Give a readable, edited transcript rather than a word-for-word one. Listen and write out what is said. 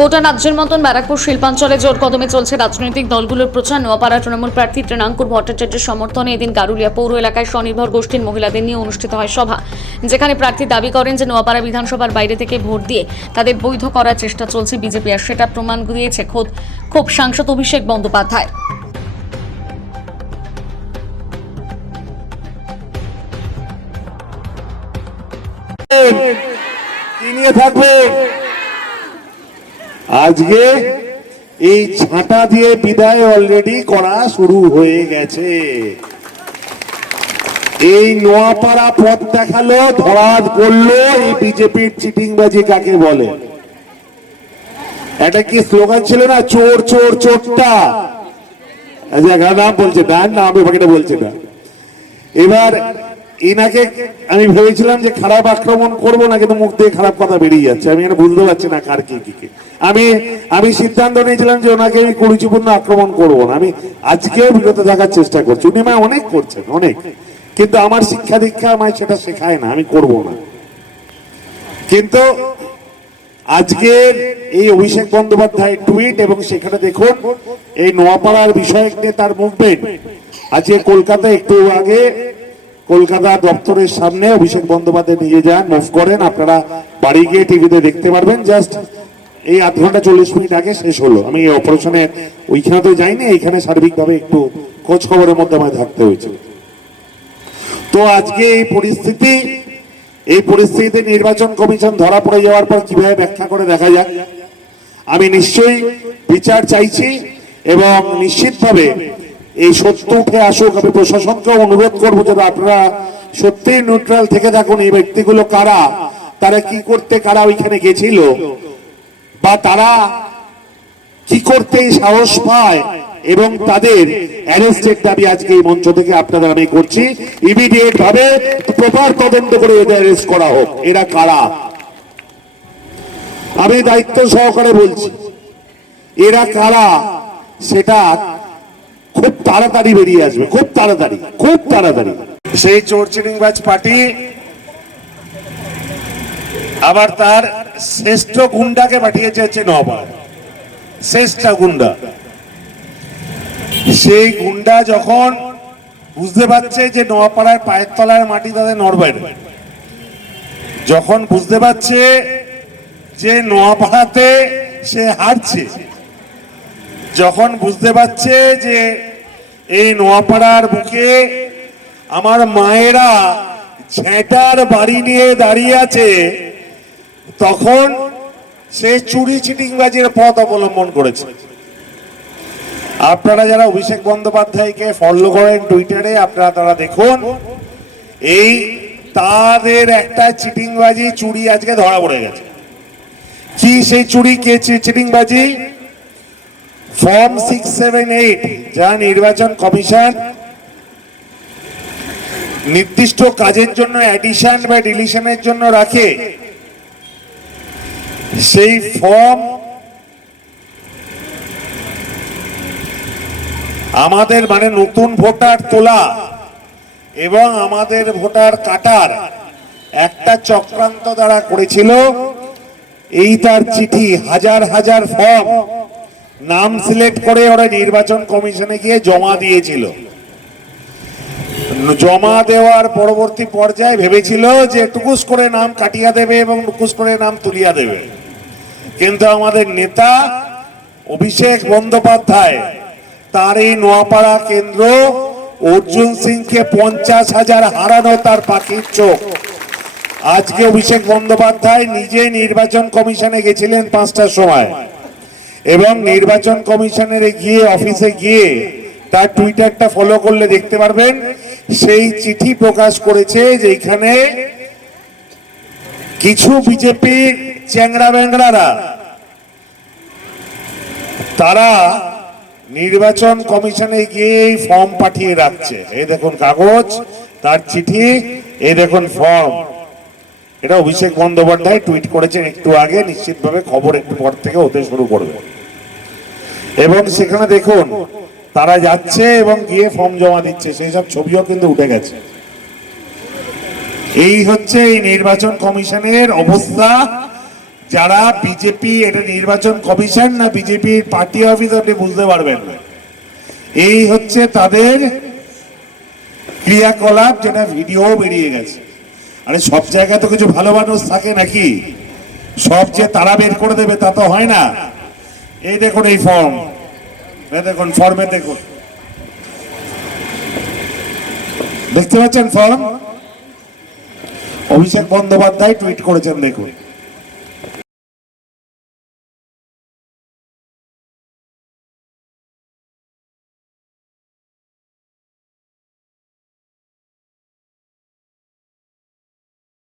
গোটা রাজ্যের মতন ব্যারাকপুর শিল্পাঞ্চলে জোর কদমে চলছে রাজনৈতিক দলগুলোর প্রচার। নোয়াপাড়া তৃণমূল প্রার্থী তৃণাঙ্কুর ভট্টাচার্যের সমর্থনে এদিন গারুলিয়া পৌর এলাকায় স্বনির্ভর গোষ্ঠীর মহিলাদের নিয়ে অনুষ্ঠিত হয় সভা, যেখানে প্রার্থী দাবি করেন যে নোয়াপাড়া বিধানসভার বাইরে থেকে ভোট দিয়ে তাদের বৈধ করার চেষ্টা চলছে বিজেপি, আর সেটা প্রমাণ দিয়েছে খোদ সাংসদ অভিষেক বন্দ্যোপাধ্যায়। আজকে এই ছাঁটা দিয়ে বিদায় অলরেডি করা শুরু হয়ে গেছে। এই নোয়াপাড়া পথ দেখালো, ধরাত করলো এই বিজেপির চিটিংবাজি কাকে বলে। এটা কি স্লোগান ছিল না, চোর চোর চোরটা? নাম বলছে না, নাম এটা বলছে না। এবার এনাকে আমি ভেবেছিলাম যে খারাপ আক্রমণ করবো না, কিন্তু মুখ দিয়ে খারাপ কথা বেরিয়ে যাচ্ছে। আমি এটা বুঝতে পারছি না কার কি কি। আমি সিদ্ধান্ত নিয়েছিলাম যে ওনাকে আমি কুরুচিপূর্ণ আক্রমণ করবো না। আমি আজকেও বিরত থাকার চেষ্টা করছি। উনি আমায় অনেক করছেন, অনেক, কিন্তু আমার শিক্ষা দীক্ষা আমায় সেটা শেখায় না, আমি করব না। কিন্তু আজকের এই অভিষেক বন্দ্যোপাধ্যায়ের টুইট এবং সেখানে দেখুন এই নোয়াপাড়ার বিষয় নিয়ে তার মুভমেন্ট। আজকে কলকাতা একটু আগে কলকাতা দপ্তরের সামনে অভিষেক বন্দ্যোপাধ্যায় নিয়ে যান, মুভ করেন। আপনারা বাড়ি গিয়ে টিভিতে দেখতে পারবেন। জাস্ট এই আধ ঘন্টা 40 মিনিট আগে শেষ হলো। আমি এই অপারেশনে ওইখানে তো যাইনি, এইখানে সার্বিকভাবে একটু খোঁজ খবরের মধ্যে আমায় থাকতে হয়েছে। তো আজকে এই পরিস্থিতিতে নির্বাচন কমিশন ধরা পড়ে যাওয়ার পর কিভাবে ব্যাখ্যা করে দেখা যাক। আমি নিশ্চয়ই বিচার চাইছি এবং নিশ্চিতভাবে এই সত্য উঠে আসুক। আমি প্রশাসনকে অনুরোধ করবো যে আপনারা সত্যিই নিউট্রাল থেকে থাকুন। এই ব্যক্তিগুলো কারা, তারা কি করতে, কারা ওইখানে গেছিল, বা তারা কি করতে সাহস পায়, এবং তাদের অ্যারেস্টের দাবি আজকে এই মঞ্চ থেকে আপনাদের আমি করছি। ইমিডিয়েট ভাবে প্রপার তদন্ত করে এদের অ্যারেস্ট করা হোক। এরা কারা আমি দায়িত্ব সহকারে বলছি, এরা কারা সেটা খুব তাড়াতাড়ি বেরিয়ে আসবে, খুব তাড়াতাড়ি। সেই চোর চিটিংবাজ পার্টি আবার তার শ্রেষ্ঠ গুন্ডাকে পাঠিয়েছে হচ্ছে নোয়াপাড়া, শ্রেষ্ঠ গুন্ডা। সেই গুন্ডা যখন বুঝতে পারছে যে নোয়াপাড়ার পায়ের তলার মাটি তাদের নড়বে, যখন বুঝতে পারছে যে নোয়াপাড়াতে সে হারছে, যখন বুঝতে পারছে যে এই নোয়াপাড়ার বুকে আমার মায়েরা ঝেঁটার বাড়ি নিয়ে দাঁড়িয়ে আছে, তখন সে চুরি চিটিংবাজির পথ অবলম্বন করেছে। আপনারা যারা অভিষেক বন্দ্যোপাধ্যায়কে ফলো করেন টুইটারে, আপনারা তারা দেখুন এই তাদের একটা চিটিংবাজি চুরি আজকে ধরা পড়ে গেছে। কি সেই চুরি, কে চিটিংবাজি? ফর্ম 678 যা নির্বাচন কমিশন নির্দিষ্ট কাজের জন্য অ্যাডিশন বা ডিলিশনের জন্য রাখে, সেই ফর্ম আমাদের মানে নতুন ভোটার তোলা এবং আমাদের ভোটার কাটার একটা চক্রান্ত দ্বারা করেছিল। এই তার চিঠি, হাজার হাজার ফর্ম নাম সিলেক্ট করে ওরা নির্বাচন কমিশনে গিয়ে জমা দিয়েছিল। জমা দেওয়ার পরবর্তী পর্যায়ে ভেবেছিল যে টুকুস করে নাম কাটিয়া দেবে এবং টুকুস করে নাম তুলিয়া দেবে, কিন্তু আমাদের নেতা অভিষেক বন্দ্যোপাধ্যায় তার এই নোয়াপাড়া কেন্দ্র অর্জুন সিংকে 50,000 হারানো তার পাখির চোখ। আজকে অভিষেক বন্দ্যোপাধ্যায় নিজে নির্বাচন কমিশনে গেছিলেন 5টার সময়, এবং নির্বাচন কমিশনের গিয়ে অফিসে গিয়ে তার টুইটারটা ফলো করলে দেখতে পারবেন সেই চিঠি প্রকাশ করেছে যে এখানে কিছু বিজেপির চ্যাংড়া ব্যাংড়ারা তারা নির্বাচন কমিশনে গিয়ে ফর্ম পাঠিয়ে রাখছে। এই দেখুন কাগজ, তার চিঠি, এই দেখুন ফর্ম। এটা অভিষেক বন্দ্যোপাধ্যায় টুইট করেছেন একটু আগে। নিশ্চিতভাবে খবর একটু পর থেকে হতে শুরু করবে, এবং সেখানে দেখুন তারা যাচ্ছে এবং গিয়ে ফর্ম জমা দিচ্ছে, সেই সব ছবিও কিন্তু উঠে গেছে। এই হচ্ছে এই নির্বাচন কমিশনের অবস্থা। যারা বিজেপি, এটা নির্বাচন কমিশন না বিজেপির পার্টি অফিস আপনি বুঝতে পারবেন না। এই হচ্ছে তাদের ক্রিয়াকলাপ, যেটা ভিডিও বেরিয়ে গেছে। আরে সব জায়গায় তো কিছু ভালো মানুষ থাকে নাকি? সব যে তারা বের করে দেবে তা তো হয় না। এই দেখুন এই ফর্ম, দেখুন ফর্মে দেখুন, দেখতে পাচ্ছেন ফর্ম? অভিষেক বন্দ্যোপাধ্যায় টুইট করেছেন, দেখুন।